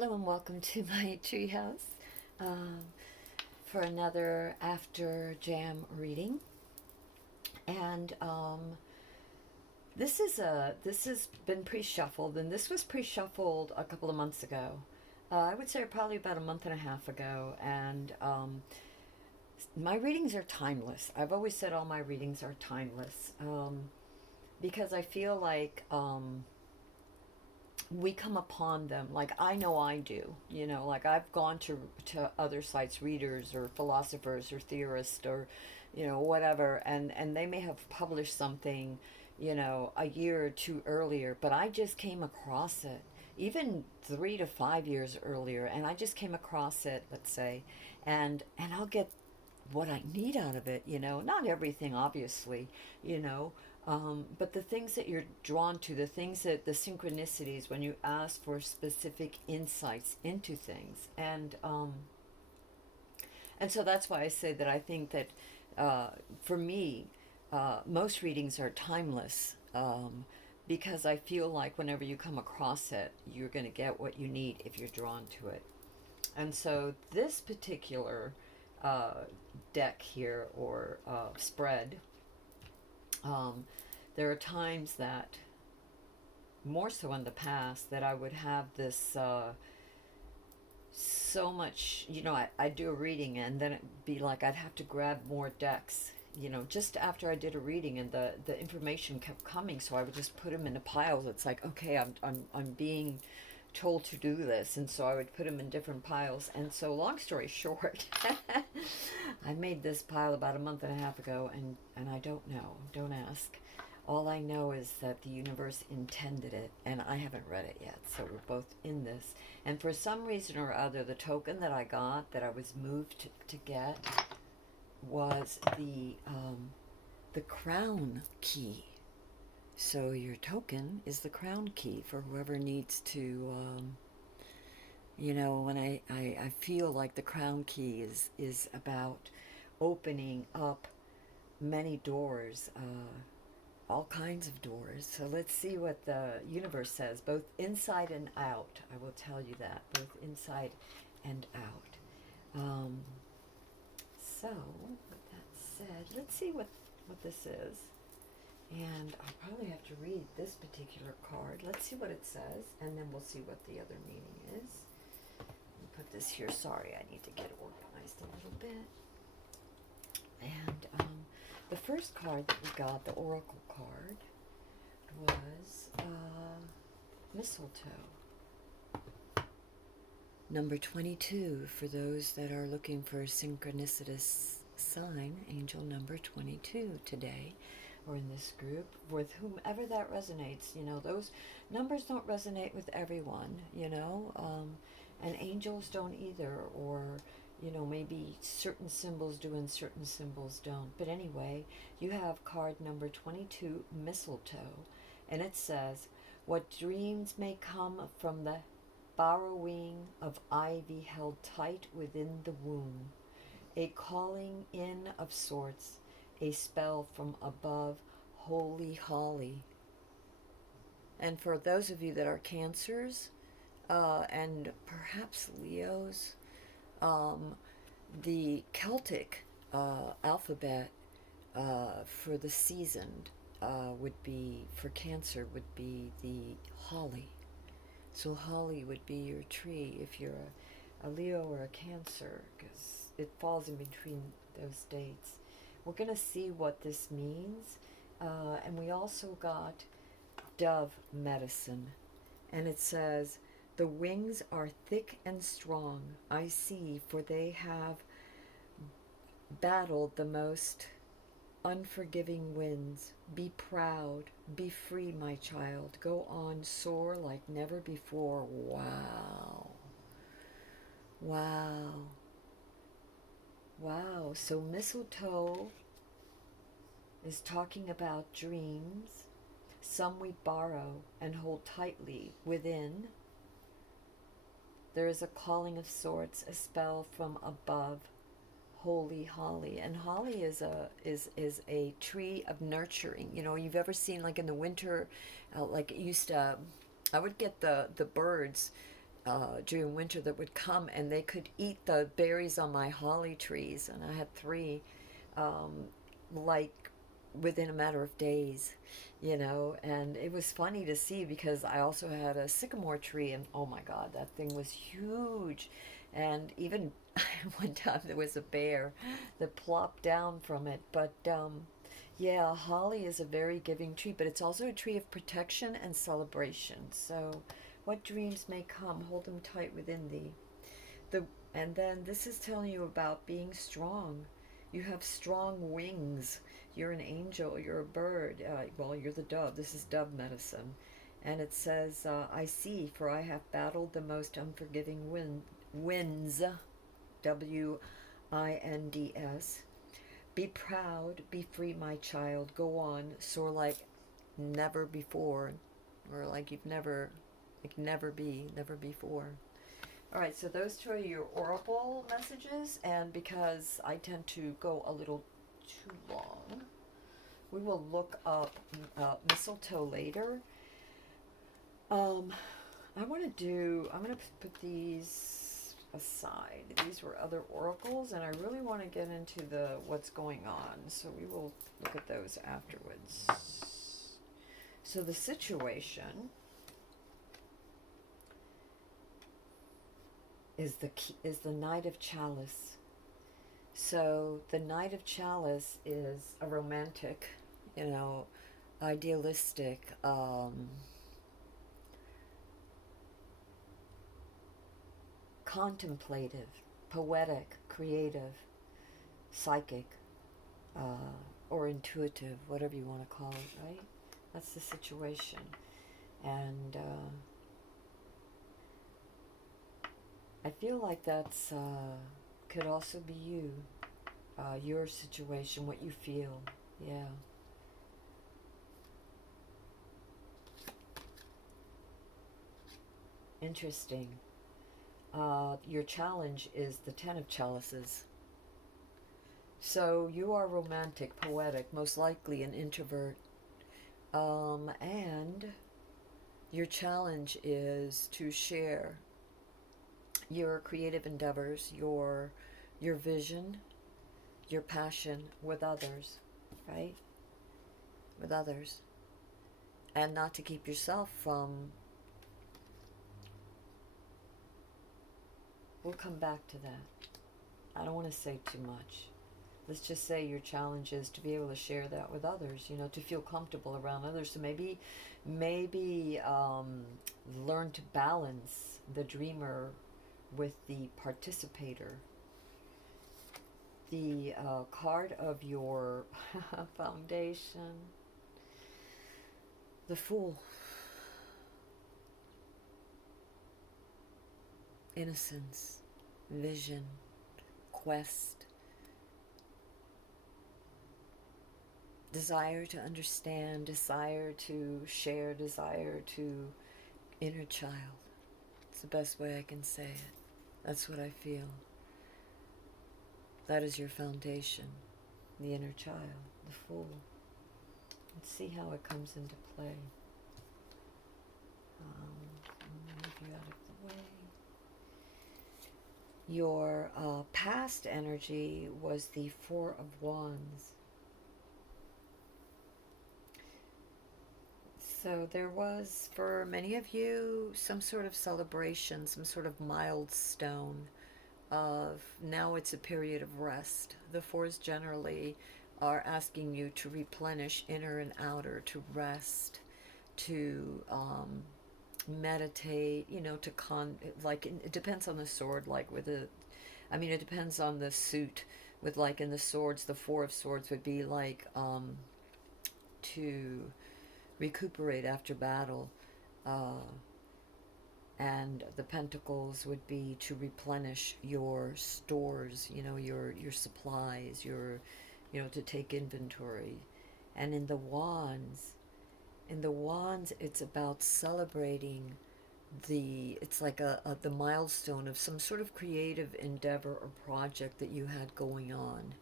Hello and welcome to my treehouse um, for another after jam reading. And this has been pre-shuffled, and this was pre-shuffled a couple of months ago. I would say probably about a month and a half ago, and my readings are timeless. I've always said all my readings are timeless because I feel like we come upon them, like I know I do, like I've gone to other sites, readers or philosophers or theorists or whatever, and they may have published something a year or two earlier, but I just came across it even 3 to 5 years earlier, and I just came across it, let's say, and I'll get what I need out of it, not everything, obviously, you know, but the things that you're drawn to, the things that the synchronicities when you ask for specific insights into things, and so that's why I say that I think that for me, most readings are timeless. Because I feel like whenever you come across it, you're going to get what you need if you're drawn to it. And so this particular uh, deck here, or spread, um, there are times that, more so in the past, that I would have this so much, I'd do a reading and then it'd be like I'd have to grab more decks. Just after I did a reading, and the information kept coming, so I would just put them in a pile. It's like, okay, I'm being told to do this, and so I would put them in different piles. And so, long story short, I made this pile about a month and a half ago, and I don't know. Don't ask. All I know is that the universe intended it, and I haven't read it yet. So we're both in this. And for some reason or other, the token that I got, that I was moved to get, was the crown key. So your token is the crown key for whoever needs to, when I feel like the crown key is about opening up many doors, all kinds of doors. So let's see what the universe says, both inside and out. I will tell you that, both inside and out. So, with that said, let's see what this is. And I'll probably have to read this particular card. Let's see what it says, and then we'll see what the other meaning is. Let me put this here. Sorry, I need to get organized a little bit. And the first card that we got, the Oracle card, was Mistletoe. Number 22, for those that are looking for a synchronicitous sign, angel number 22 today, or in this group, with whomever that resonates. Those numbers don't resonate with everyone, and angels don't either, or, maybe certain symbols do and certain symbols don't. But anyway, you have card number 22, Mistletoe, and it says, what dreams may come from the borrowing of ivy held tight within the womb, a calling in of sorts, a spell from above, holy holly. And for those of you that are Cancers, and perhaps Leos, the Celtic alphabet for the seasoned would be, for Cancer, would be the holly. So holly would be your tree if you're a Leo or a Cancer, because it falls in between those dates. We're going to see what this means. And we also got dove medicine. And it says, the wings are thick and strong, I see, for they have battled the most unforgiving winds. Be proud, be free, my child. Go on, soar like never before. Wow. Wow. Wow. So mistletoe is talking about dreams. Some we borrow and hold tightly within. There is a calling of sorts, a spell from above. Holy holly. And holly is a tree of nurturing. You've ever seen, like in the winter, like it used to, I would get the birds during winter that would come, and they could eat the berries on my holly trees, and I had three, um, like within a matter of days, and it was funny to see because I also had a sycamore tree, and oh my God, that thing was huge. And even one time there was a bear that plopped down from it. But yeah, holly is a very giving tree, but it's also a tree of protection and celebration. So, what dreams may come, hold them tight within thee. The and then this is telling you about being strong. You have strong wings. You're an angel. You're a bird. Well, you're the dove. This is dove medicine, and it says, "I see, for I have battled the most unforgiving winds." WINDS. Be proud, be free, my child. Go on, soar like never before, or like you've never, like never before. All right, so those two are your oracle messages, and because I tend to go a little too long, we will look up mistletoe later. I'm going to put these aside. These were other oracles, and I really want to get into what's going on, so we will look at those afterwards. So the situation is the Night of Chalice. So the Night of Chalice is a romantic, idealistic, contemplative, poetic, creative, psychic, or intuitive, whatever you want to call it, right? That's the situation. And I feel like that's could also be you, your situation, what you feel. Yeah. Interesting. Your challenge is the Ten of Chalices. So you are romantic, poetic, most likely an introvert. And your challenge is to share your creative endeavors, your vision, your passion with others, right? With others. And not to keep yourself from... We'll come back to that. I don't want to say too much. Let's just say your challenge is to be able to share that with others, to feel comfortable around others. So maybe learn to balance the dreamer with the participator. The card of your foundation, the Fool. Innocence, vision, quest, desire to understand, desire to share, desire to inner child. It's the best way I can say it. That's what I feel. That is your foundation, the inner child, the Fool. Let's see how it comes into play. I'll move you out of the way. Your past energy was the Four of Wands. So there was, for many of you, some sort of celebration, some sort of milestone of now it's a period of rest. The fours generally are asking you to replenish inner and outer, to rest, to meditate, it depends on the sword, it depends on the suit. With in the swords, the Four of Swords would be to recuperate after battle, and the Pentacles would be to replenish your stores, your supplies, to take inventory. And in the Wands, it's about celebrating it's like the milestone of some sort of creative endeavor or project that you had going on.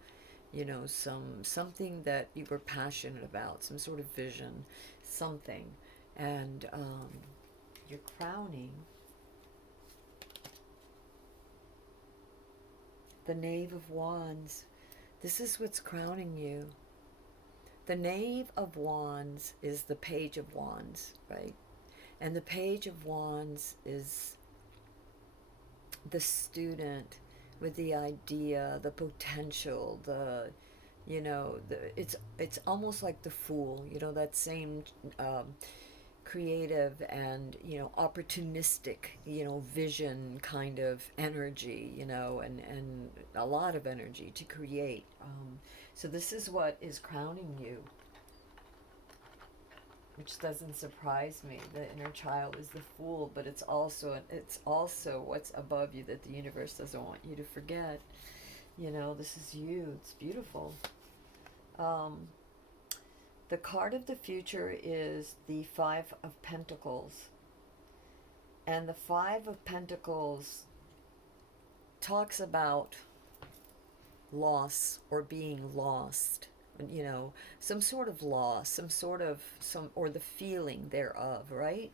Something that you were passionate about, some sort of vision, something. And you're crowning The Knave of Wands. This is what's crowning you. The Knave of Wands is the Page of Wands, right? And the Page of Wands is the student with the idea, the potential, it's almost like the Fool, that same creative and opportunistic vision kind of energy, and a lot of energy to create. So this is what is crowning you, which doesn't surprise me. The inner child is the Fool, but it's also what's above you that the universe doesn't want you to forget. This is you. It's beautiful. The card of the future is the Five of Pentacles. And the Five of Pentacles talks about loss or being lost. Some sort of loss, or the feeling thereof, right?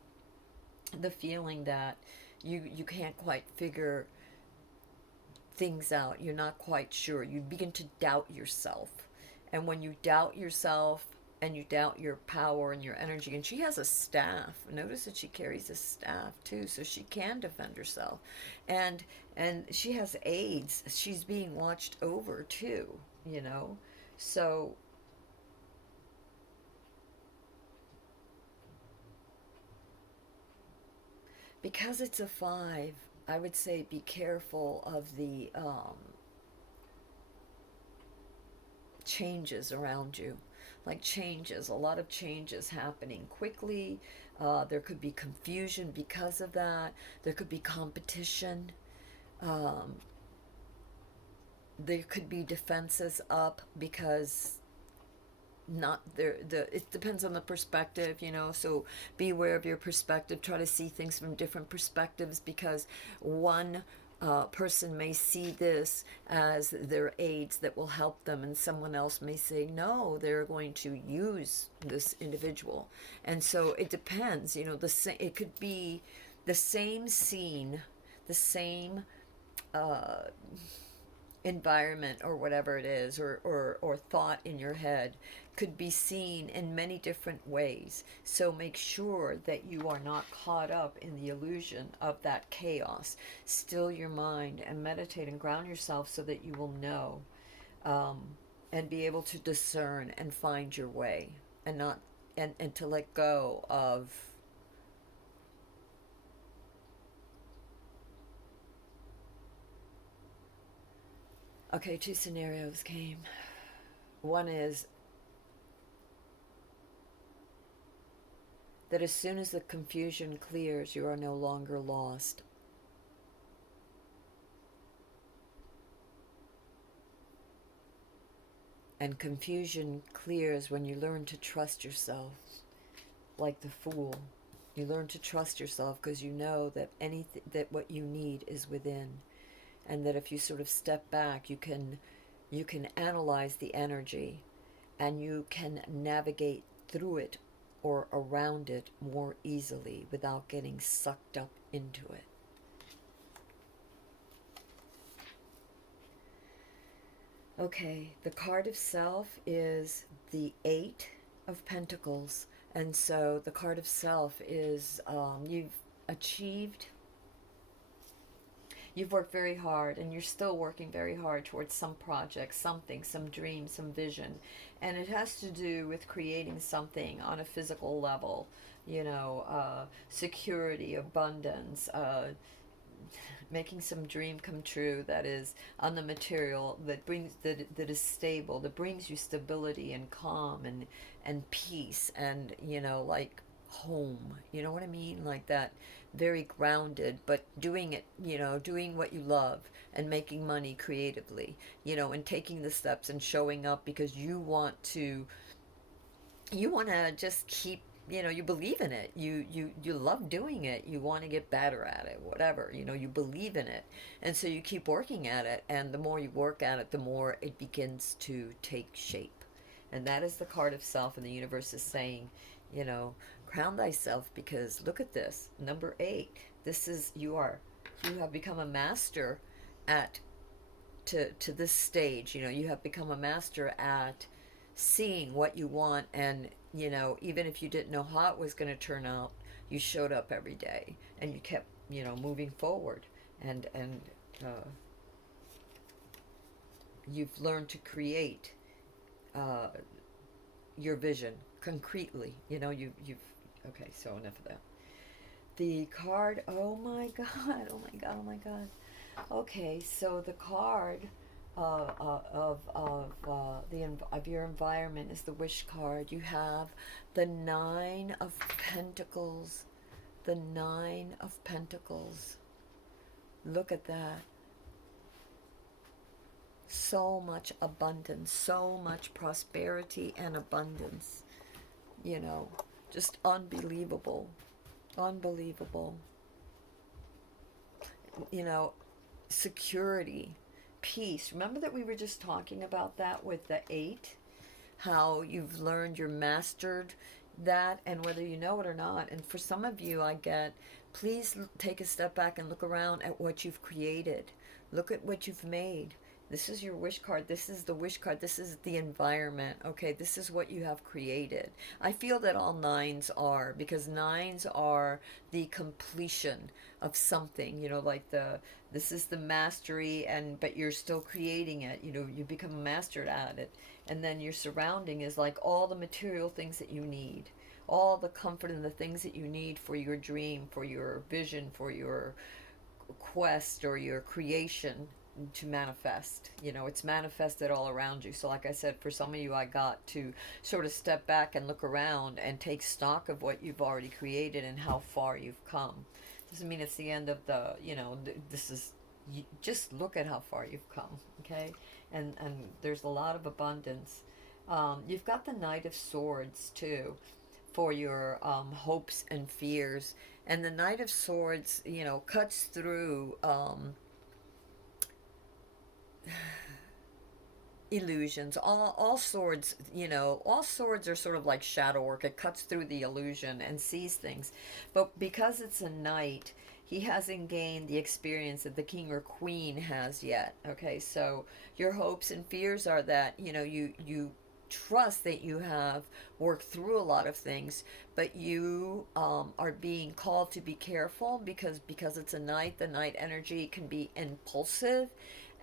The feeling that you can't quite figure things out. You're not quite sure. You begin to doubt yourself. And when you doubt yourself and you doubt your power and your energy, and she has a staff. Notice that she carries a staff too, so she can defend herself. And she has aides. She's being watched over too, So because it's a 5, I would say be careful of the changes around you. Like changes, a lot of changes happening quickly. There could be confusion because of that. There could be competition. There could be defenses up because it depends on the perspective, so be aware of your perspective. Try to see things from different perspectives, because one person may see this as their aids that will help them, and someone else may say no, they're going to use this individual. And so it depends, it could be the same scene, the same environment, or whatever it is, or thought in your head could be seen in many different ways. So make sure that you are not caught up in the illusion of that chaos. Still your mind and meditate and ground yourself so that you will know, and be able to discern and find your way, and not and to let go of okay. 2 scenarios came. One is that as soon as the confusion clears, you are no longer lost. And confusion clears when you learn to trust yourself, like the Fool. You learn to trust yourself because you know that that what you need is within, and that if you sort of step back, you can analyze the energy, and you can navigate through it or around it more easily without getting sucked up into it. Okay, the card of self is the 8 of Pentacles. And so the card of self is you've achieved, you've worked very hard, and you're still working very hard towards some project, something, some dream, some vision. And it has to do with creating something on a physical level, security, abundance, making some dream come true that is on the material, that is stable, that brings you stability and calm and peace, and like home, you know what I mean, like that, very grounded, but doing it, doing what you love and making money creatively, and taking the steps and showing up because you want to just keep, you believe in it, you love doing it, you want to get better at it, whatever, you believe in it, and so you keep working at it, and the more you work at it, the more it begins to take shape. And that is the card of self, and the universe is saying, crown thyself, because look at this, number 8. This is, you have become a master at to this stage. You know, you have become a master at seeing what you want, and you know, even if you didn't know how it was going to turn out, you showed up every day and you kept, you know, moving forward, and you've learned to create uh, your vision concretely. You know, you've okay. So enough of that. The card. Oh my god. Oh my god. Oh my god. Okay, so the card of your environment is the Wish card. You have the Nine of Pentacles. The Nine of Pentacles. Look at that. So much abundance, so much prosperity and abundance. You know, just unbelievable. Unbelievable. You know, security, peace. Remember that we were just talking about that with the 8? How you've learned, you're mastered that, and whether you know it or not. And for some of you, I get, please take a step back and look around at what you've created. Look at what you've made. This is your wish card. This is the wish card. This is the environment. Okay, this is what you have created. I feel that all nines are, because nines are the completion of something. You know, like this is the mastery, and but you're still creating it. You know, you become a master at it, and then your surrounding is like all the material things that you need, all the comfort and the things that you need for your dream, for your vision, for your quest or your creation to manifest. You know, it's manifested all around you. So like I said, for some of you, I got to sort of step back and look around and take stock of what you've already created and how far you've come. Doesn't mean it's the end of the, you know, this is, you just look at how far you've come. Okay, and there's a lot of abundance. You've got the Knight of Swords too, for your hopes and fears. And the Knight of Swords, you know, cuts through illusions. All swords, you know, all swords are sort of like shadow work. It cuts through the illusion and sees things. But because it's a knight, he hasn't gained the experience that the king or queen has yet. Okay, so your hopes and fears are that, you know, you trust that you have worked through a lot of things, but you are being called to be careful, because it's a knight. The knight energy can be impulsive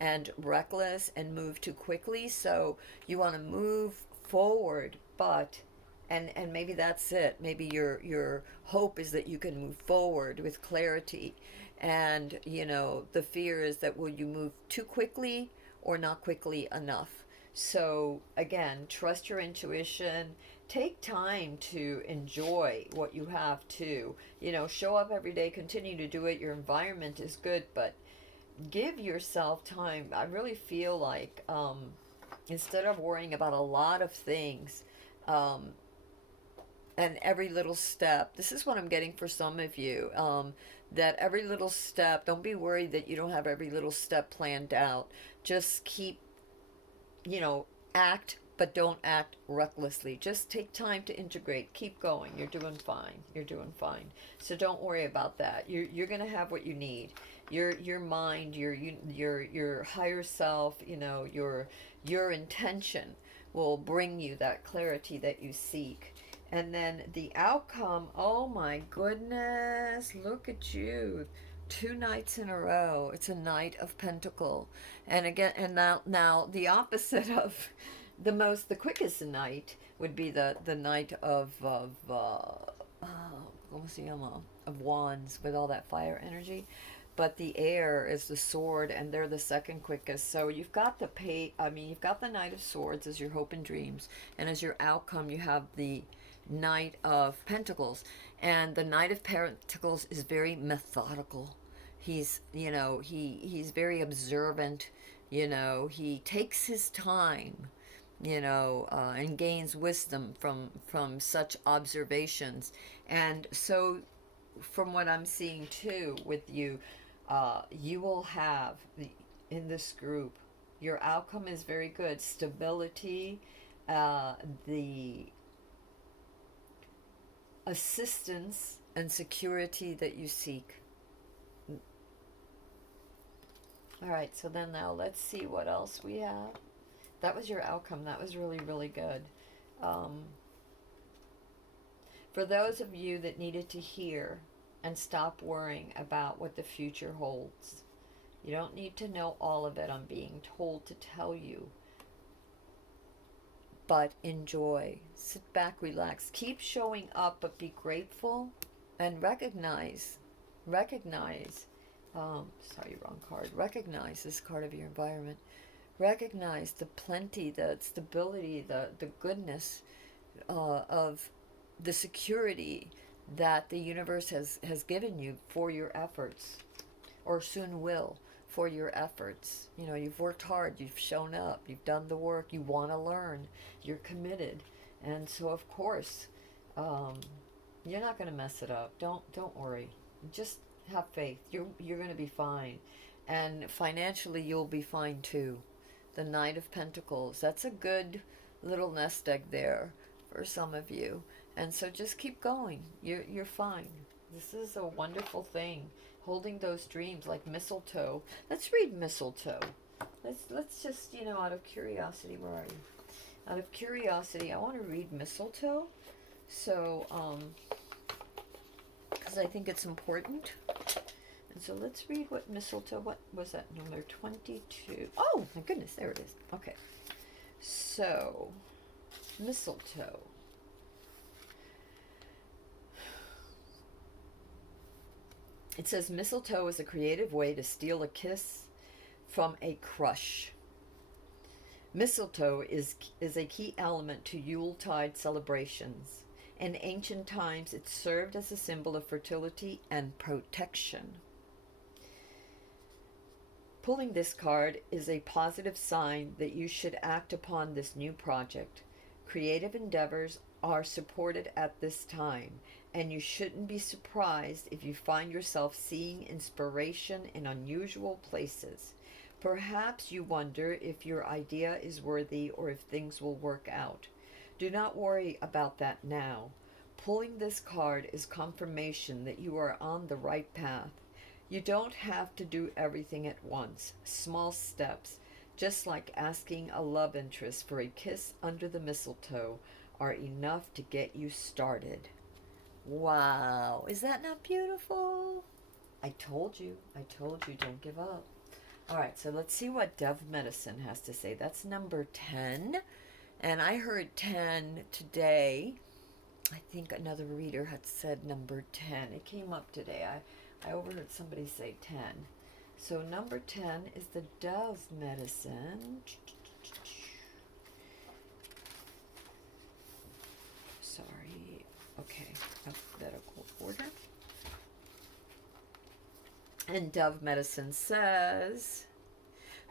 and reckless and move too quickly. So you want to move forward, but and maybe that's it. Maybe your hope is that you can move forward with clarity, and you know, the fear is that will you move too quickly or not quickly enough. So again, trust your intuition. Take time to enjoy what you have too. You know, show up every day, continue to do it. Your environment is good, but give yourself time. I really feel like instead of worrying about a lot of things, um, and every little step, this is what I'm getting for some of you, that every little step, don't be worried that you don't have every little step planned out. Just keep, you know, act, but don't act recklessly. Just take time to integrate. Keep going. You're doing fine. You're doing fine. So don't worry about that. You're gonna have what you need. Your mind, your higher self, you know, your intention will bring you that clarity that you seek. And then the outcome, oh my goodness, look at you. 2 nights in a row. It's a Knight of Pentacle. And again, and now the opposite of the quickest night would be the Knight ¿cómo se llama? Of Wands, with all that fire energy. But the air is the sword, and they're the second quickest. So you've got you've got the Knight of Swords as your hope and dreams, and as your outcome, you have the Knight of Pentacles. And the Knight of Pentacles is very methodical. He's, you know, he's very observant. You know, he takes his time, you know, and gains wisdom from such observations. And so, from what I'm seeing too with you, you will have in this group, your outcome is very good. Stability, the assistance and security that you seek. All right, so then now let's see what else we have. That was your outcome. That was really, really good. Um, for those of you that needed to hear and stop worrying about what the future holds, you don't need to know all of it. I'm being told to tell you. But enjoy. Sit back, relax. Keep showing up, but be grateful and recognize, sorry, wrong card. Recognize this card of your environment. Recognize the plenty, the stability, the goodness of the security that the universe has given you for your efforts, or soon will for your efforts. You know, you've worked hard, you've shown up, you've done the work, you want to learn, you're committed, and so of course, you're not going to mess it up. Don't worry. Just have faith. You're going to be fine, and financially you'll be fine too. The Knight of Pentacles. That's a good little nest egg there for some of you. And so just keep going. You're fine. This is a wonderful thing. Holding those dreams like mistletoe. Let's read mistletoe. Let's just, out of curiosity, where are you? Out of curiosity, I want to read mistletoe. So, because I think it's important. And so let's read what mistletoe, what was that, number 22? Oh, my goodness, there it is. Okay. So, mistletoe. It says mistletoe is a creative way to steal a kiss from a crush. Mistletoe is a key element to Yuletide celebrations. In ancient times, it served as a symbol of fertility and protection. Pulling this card is a positive sign that you should act upon this new project. Creative endeavors are supported at this time, and you shouldn't be surprised if you find yourself seeing inspiration in unusual places. Perhaps you wonder if your idea is worthy or if things will work out. Do not worry about that now. Pulling this card is confirmation that you are on the right path. You don't have to do everything at once. Small steps, just like asking a love interest for a kiss under the mistletoe, are enough to get you started. Wow, is that not beautiful? I told you, don't give up. All right, so let's see what Dove Medicine has to say. That's number 10. And I heard 10 today. I think another reader had said number 10. It came up today. I overheard somebody say 10. So number 10 is the Dove Medicine. Sorry. Okay, alphabetical order. And Dove Medicine says,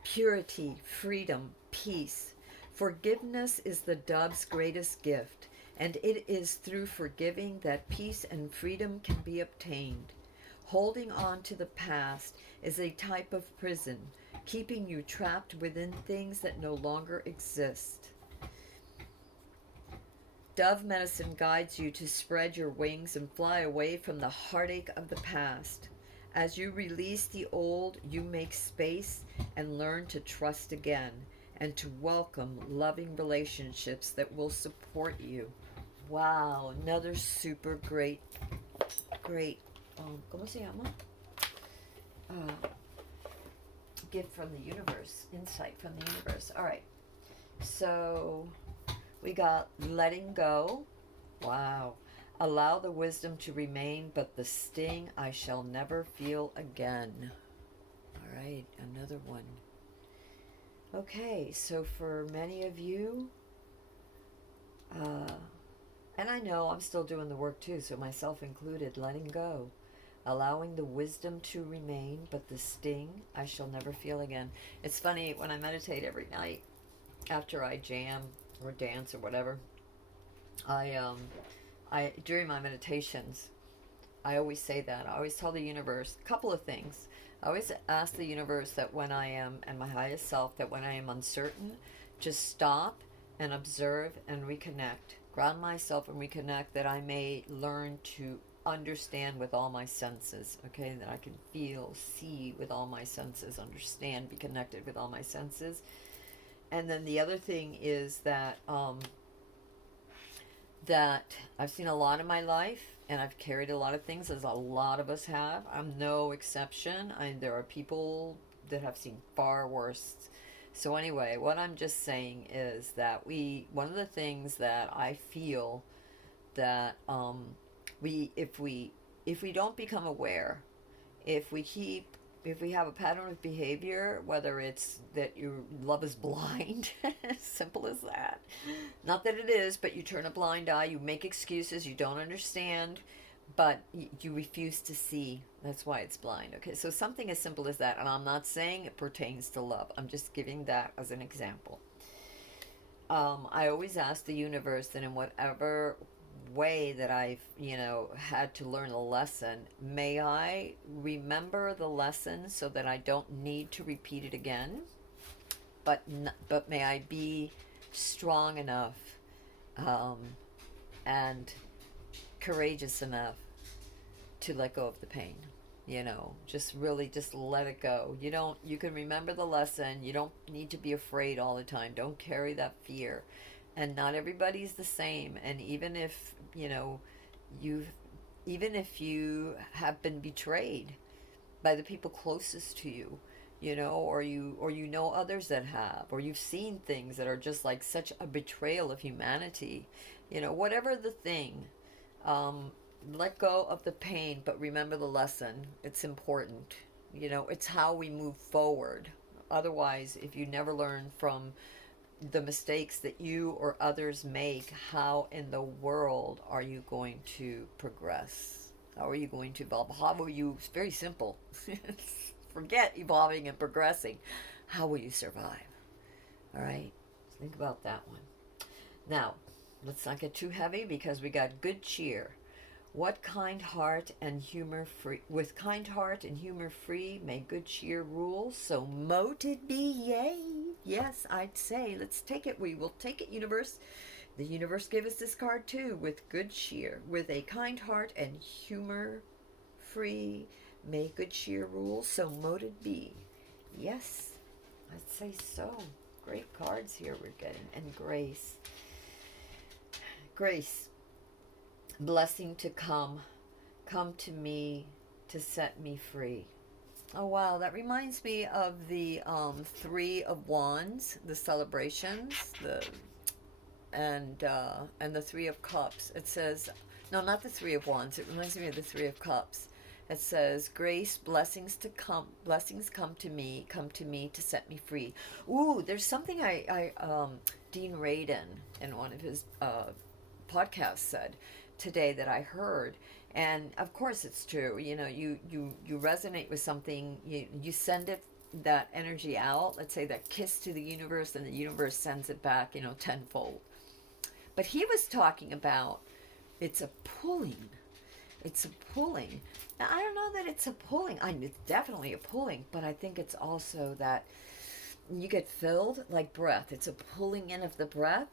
purity, freedom, peace. Forgiveness is the dove's greatest gift, and it is through forgiving that peace and freedom can be obtained. Holding on to the past is a type of prison, keeping you trapped within things that no longer exist. Dove Medicine guides you to spread your wings and fly away from the heartache of the past. As you release the old, you make space and learn to trust again and to welcome loving relationships that will support you. Wow, another super great, ¿cómo se llama? Gift from the universe, insight from the universe. All right, so we got letting go. Wow. Allow the wisdom to remain, but the sting I shall never feel again. All right, another one. Okay, so for many of you, and I know I'm still doing the work too, so myself included, letting go. Allowing the wisdom to remain, but the sting I shall never feel again. It's funny, when I meditate every night, after I jam or dance or whatever, I during my meditations, I always say that. I always tell the universe a couple of things. I always ask the universe that when I am, and my highest self, that when I am uncertain, just stop and observe and reconnect. Ground myself and reconnect, that I may learn to understand with all my senses, okay? That I can feel, see with all my senses, understand, be connected with all my senses. And then the other thing is that I've seen a lot in my life, and I've carried a lot of things, as a lot of us have. I'm no exception. There are people that have seen far worse. So anyway, what I'm just saying is that one of the things that I feel that if we don't become aware, if we keep if we have a pattern of behavior, whether it's that your love is blind, simple as that. Not that it is, but you turn a blind eye, you make excuses, you don't understand, but you refuse to see. That's why it's blind. Okay, so something as simple as that, and I'm not saying it pertains to love. I'm just giving that as an example. I always ask the universe that in whatever way that I've, had to learn a lesson, may I remember the lesson so that I don't need to repeat it again, but may I be strong enough um, and courageous enough to let go of the pain. Just really just let it go. You can remember the lesson. You don't need to be afraid all the time. Don't carry that fear. And not everybody's the same. And you've, even if you have been betrayed by the people closest to you, or you know others that have, or you've seen things that are just like such a betrayal of humanity, whatever the thing, let go of the pain, but remember the lesson. It's important. It's how we move forward. Otherwise, if you never learn from the mistakes that you or others make, how in the world are you going to progress? How are you going to evolve? How will you, it's very simple. Forget evolving and progressing. How will you survive? All right? Think about that one. Now, let's not get too heavy because we got good cheer. What kind heart and humor free, with kind heart and humor free, may good cheer rule. So mote it be, yay. Yes, I'd say, let's take it. We will take it, universe. The universe gave us this card too, with good cheer, with a kind heart and humor free, may good cheer rule. So mote it be. Yes, I'd say so. Great cards here we're getting. And grace. Grace. Blessing to come to me to set me free. Oh wow, that reminds me of the Three of Wands, the celebrations, and the Three of Cups. It says, no, not the Three of Wands. It reminds me of the Three of Cups. It says, grace, blessings come to me to set me free. Ooh, there's something Dean Radin in one of his podcasts said today that I heard, and of course it's true. You resonate with something, you send it, that energy out, let's say that kiss to the universe, and the universe sends it back, tenfold. But he was talking about it's a pulling. Now, I don't know that it's a pulling. It's definitely a pulling, but I think it's also that you get filled like breath. It's a pulling in of the breath,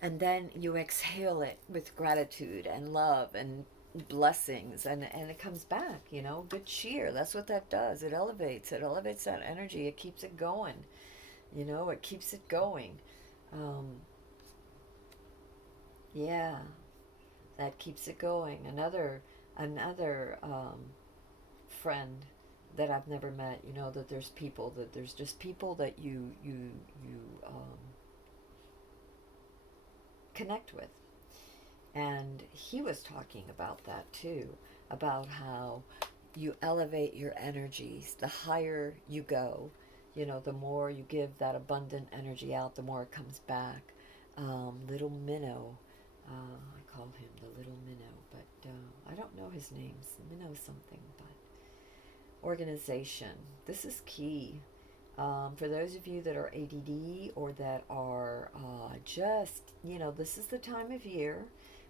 and then you exhale it with gratitude and love and blessings, and it comes back, good cheer. That's what that does. It elevates that energy. It keeps it going. It keeps it going. Yeah, that keeps it going. Another friend that I've never met, that there's just people that you connect with. And he was talking about that too, about how you elevate your energies. The higher you go, the more you give that abundant energy out, the more it comes back. Little Minnow, I call him the Little Minnow, but I don't know his name. Minnow something, but organization. This is key. For those of you that are ADD or that are just, this is the time of year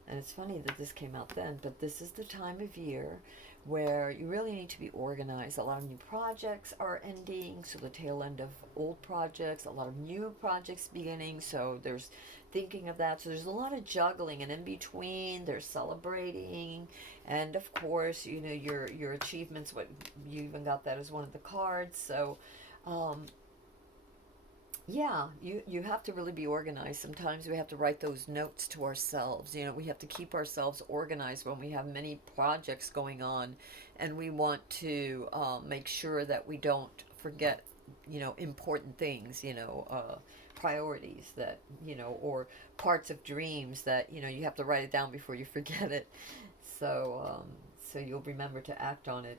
And it's funny that this came out then, but this is the time of year where you really need to be organized. A lot of new projects are ending, so the tail end of old projects, a lot of new projects beginning, so there's thinking of that. So there's a lot of juggling, and in between there's celebrating, and of course, you know, your achievements, what you even got that as one of the cards. So yeah, you have to really be organized. Sometimes we have to write those notes to ourselves. You know, we have to keep ourselves organized when we have many projects going on, and we want to make sure that we don't forget, you know, important things, you know, priorities that, you know, or parts of dreams that, you know, you have to write it down before you forget it. So you'll remember to act on it.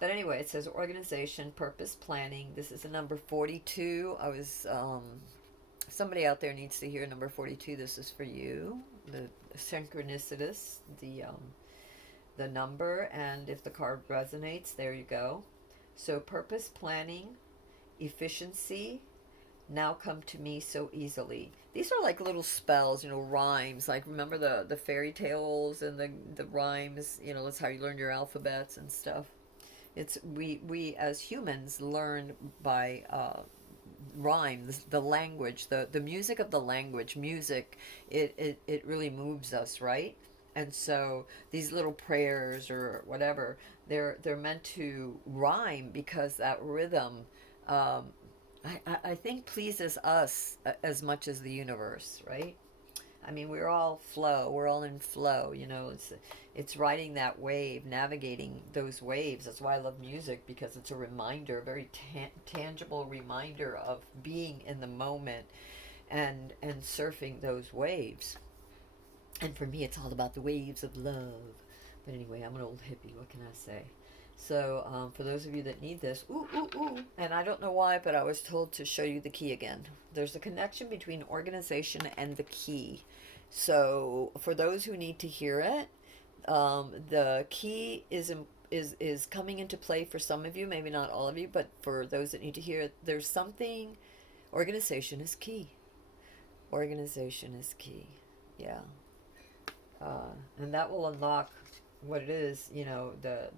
But anyway, it says organization, purpose, planning. This is a number 42. Somebody out there needs to hear number 42. This is for you. The synchronicitous, the number, and if the card resonates, there you go. So purpose, planning, efficiency, now come to me so easily. These are like little spells, you know, rhymes. Like remember the fairy tales and the rhymes, you know, that's how you learn your alphabets and stuff. It's we as humans learn by rhymes, the language, the music of the language. Music, it really moves us, right? And so these little prayers or whatever, they're meant to rhyme because that rhythm, um, I think, pleases us as much as the universe, right? I mean, we're all flow. We're all in flow. You know, it's riding that wave, navigating those waves. That's why I love music, because it's a reminder, a very tangible reminder of being in the moment and surfing those waves. And for me, it's all about the waves of love. But anyway, I'm an old hippie. What can I say? So, for those of you that need this, ooh, ooh, ooh, and I don't know why, but I was told to show you the key again. There's a connection between organization and the key. So, for those who need to hear it, the key is coming into play for some of you, maybe not all of you, but for those that need to hear it, there's something. Organization is key. Organization is key. Yeah. And that will unlock what it is, you know, the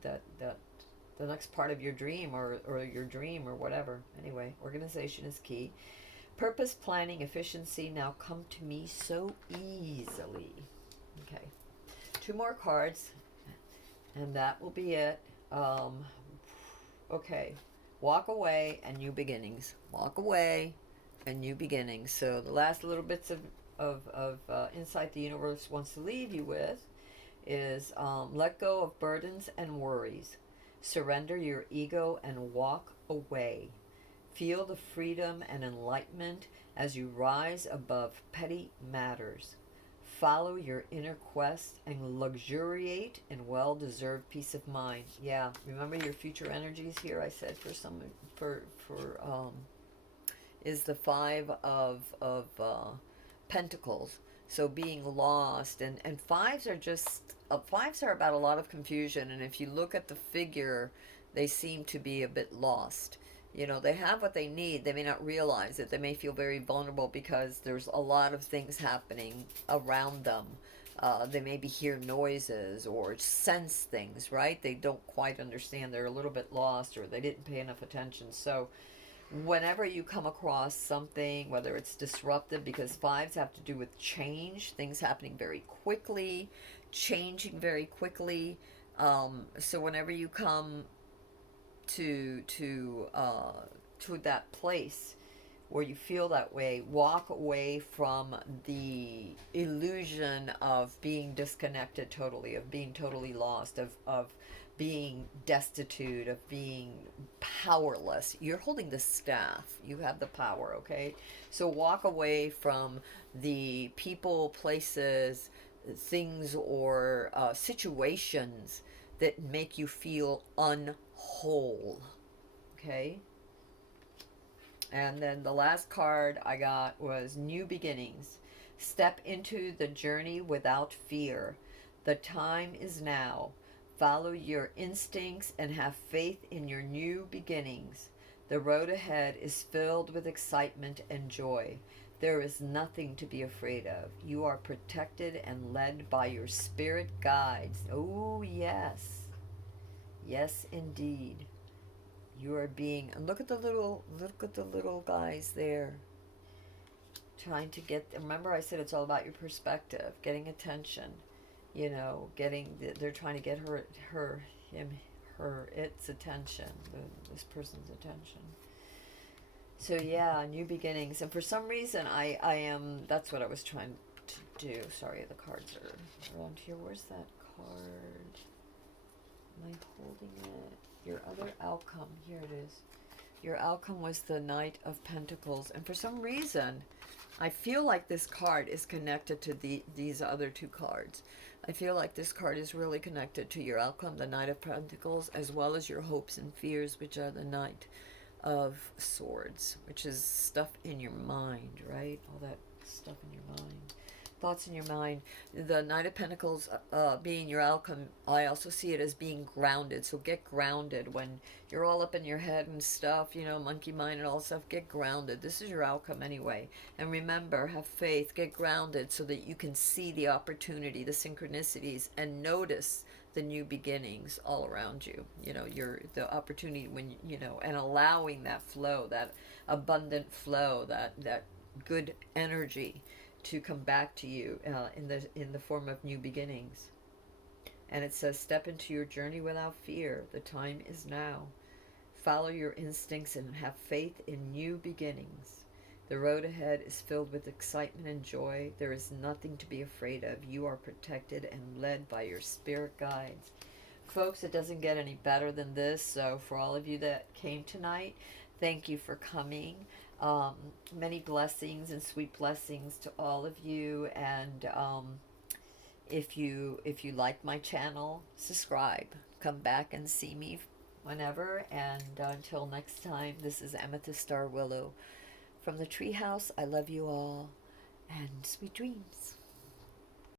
next part of your dream, or your dream or whatever. Anyway, organization is key. Purpose, planning, efficiency now come to me so easily. Okay. Two more cards, and that will be it. Okay. Walk away and new beginnings. Walk away and new beginnings. So the last little bits of insight the universe wants to leave you with is let go of burdens and worries. Surrender your ego and walk away. Feel the freedom and enlightenment as you rise above petty matters. Follow your inner quest and luxuriate in well-deserved peace of mind. Yeah, remember your future energies here. I said for some for is the five of Pentacles. So being lost, and fives are just fives are about a lot of confusion, and if you look at the figure, they seem to be a bit lost. You know, they have what they need. They may not realize it. They may feel very vulnerable because there's a lot of things happening around them. They maybe hear noises or sense things, right? They don't quite understand. They're a little bit lost, or they didn't pay enough attention. So whenever you come across something, whether it's disruptive, because fives have to do with change, things happening very quickly, changing very quickly. So whenever you come to that place where you feel that way, walk away from the illusion of being disconnected totally, of being totally lost, of being destitute, of being powerless. You're holding the staff. You have the power, okay? So walk away from the people, places, things, or situations that make you feel unwhole, okay? And then the last card I got was New Beginnings. Step into the journey without fear. The time is now. Follow your instincts and have faith in your new beginnings. The road ahead is filled with excitement and joy. There is nothing to be afraid of. You are protected and led by your spirit guides. Oh, yes. Yes, indeed. You are being, and look at the little guys there. Trying to get, remember I said it's all about your perspective, getting attention, you know, they're trying to get its attention, this person's attention. So yeah, new beginnings. And for some reason, I am, that's what I was trying to do. Sorry, the cards are around here. Where's that card? Am I holding it? Your other outcome. Here it is. Your outcome was the Knight of Pentacles. And for some reason, I feel like this card is connected to these other two cards. I feel like this card is really connected to your outcome, the Knight of Pentacles, as well as your hopes and fears, which are the Knight of Swords, which is stuff in your mind, right? All that stuff in your mind. Thoughts in your mind. The Knight of Pentacles being your outcome, I also see it as being grounded. So get grounded when you're all up in your head and stuff, you know, monkey mind and all stuff. Get grounded. This is your outcome anyway. And remember, have faith. Get grounded so that you can see the opportunity, the synchronicities, and notice the new beginnings all around you. You know, the opportunity when, you know, and allowing that flow, that abundant flow, that good energy to come back to you in the form of new beginnings. And it says, step into your journey without fear. The time is now. Follow your instincts and have faith in new beginnings. The road ahead is filled with excitement and joy. There is nothing to be afraid of. You are protected and led by your spirit guides. Folks, it doesn't get any better than this. So for all of you that came tonight, thank you for coming. Many blessings and sweet blessings to all of you. And if you like my channel, subscribe. Come back and see me whenever. And until next time, this is Amethyst Star Willow from the Treehouse. I love you all, and sweet dreams.